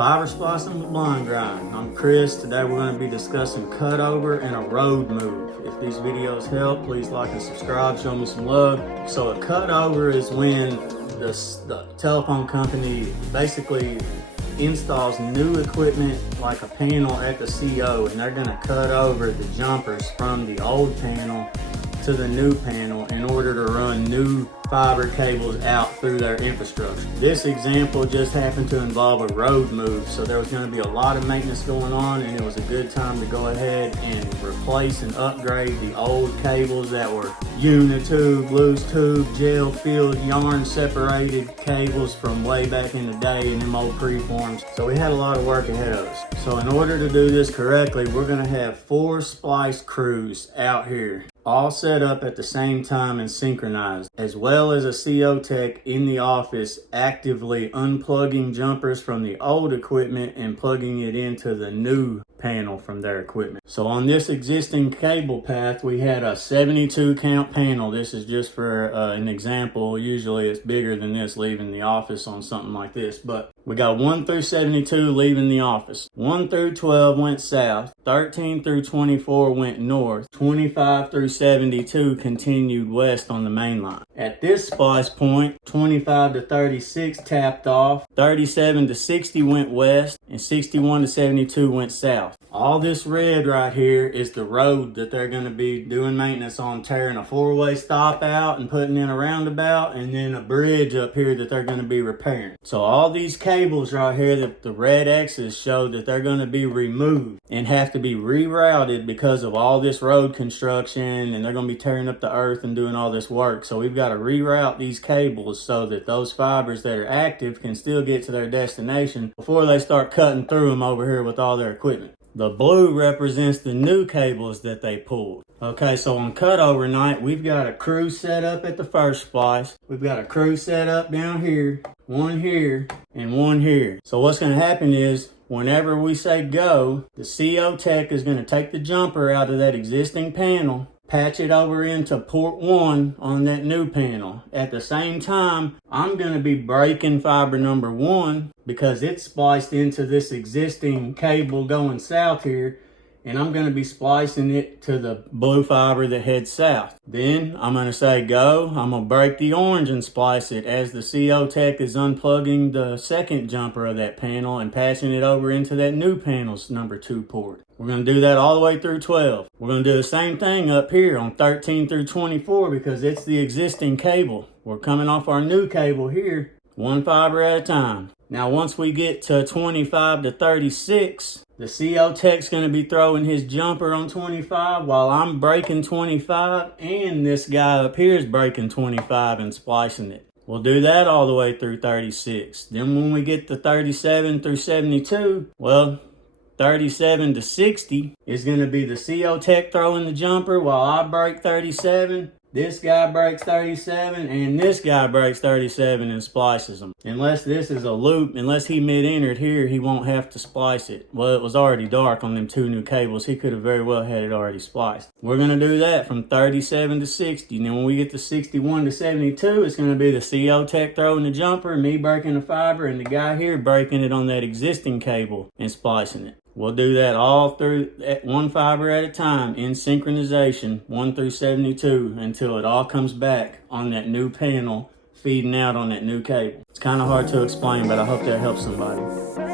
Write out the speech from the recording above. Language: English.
Fiber splicing with blind grind. I'm Chris. Today we're going to be discussing cutover and a road move. If these videos help, please like and subscribe, show me some love. So a cutover is when the telephone company basically installs new equipment like a panel at the CO, and they're going to cut over the jumpers from the old panel to the new panel in order to run new fiber cables out through their infrastructure. This example just happened to involve a road move, so there was going to be a lot of maintenance going on, and it was a good time to go ahead and replace and upgrade the old cables that were unitube, loose tube, gel filled, yarn separated cables from way back in the day in them old preforms. So we had a lot of work ahead of us. So in order to do this correctly, we're going to have 4 splice crews out here, all set up at the same time and synchronized, as well as a CO tech in the office actively unplugging jumpers from the old equipment and plugging it into the new panel from their equipment. So on this existing cable path, we had a 72 count panel. This is just for an example. Usually it's bigger than this leaving the office on something like this, but we got 1 through 72 leaving the office. 1 through 12 went south, 13 through 24 went north, 25 through 72 continued west on the main line. At this splice point, 25 to 36 tapped off, 37 to 60 went west, and 61 to 72 went south. All this red right here is the road that they're going to be doing maintenance on, tearing a 4-way stop out and putting in a roundabout, and then a bridge up here that they're going to be repairing. So all these cables right here, the red X's show that they're going to be removed and have to be rerouted because of all this road construction, and they're going to be tearing up the earth and doing all this work. So we've got to reroute these cables so that those fibers that are active can still get to their destination before they start cutting through them over here with all their equipment. The blue represents the new cables that they pulled. Okay, so on cutover night, we've got a crew set up at the first splice. We've got a crew set up down here, one here, and one here. So what's going to happen is, whenever we say go, the CO tech is going to take the jumper out of that existing panel, patch it over into port 1 on that new panel. At the same time, I'm going to be breaking fiber number 1 because it's spliced into this existing cable going south here, and I'm going to be splicing it to the blue fiber that heads south. Then I'm going to say go. I'm going to break the orange and splice it as the CO tech is unplugging the second jumper of that panel and passing it over into that new panel's number 2 port. We're going to do that all the way through 12. We're going to do the same thing up here on 13 through 24 because it's the existing cable. We're coming off our new cable here, 1 fiber at a time. Now once we get to 25 to 36, the CO tech's going to be throwing his jumper on 25 while I'm breaking 25, and this guy up here is breaking 25 and splicing it. We'll do that all the way through 36. Then when we get to 37 through 72, well, 37 to 60 is going to be the CO tech throwing the jumper while I break 37. This guy breaks 37, and this guy breaks 37 and splices them. Unless this is a loop, unless he mid-entered here, he won't have to splice it. Well, it was already dark on them 2 new cables. He could have very well had it already spliced. We're going to do that from 37 to 60. And then when we get to 61 to 72, it's going to be the CO tech throwing the jumper, me breaking the fiber, and the guy here breaking it on that existing cable and splicing it. We'll do that all through 1 fiber at a time in synchronization, 1 through 72, until it all comes back on that new panel feeding out on that new cable. It's kind of hard to explain, but I hope that helps somebody.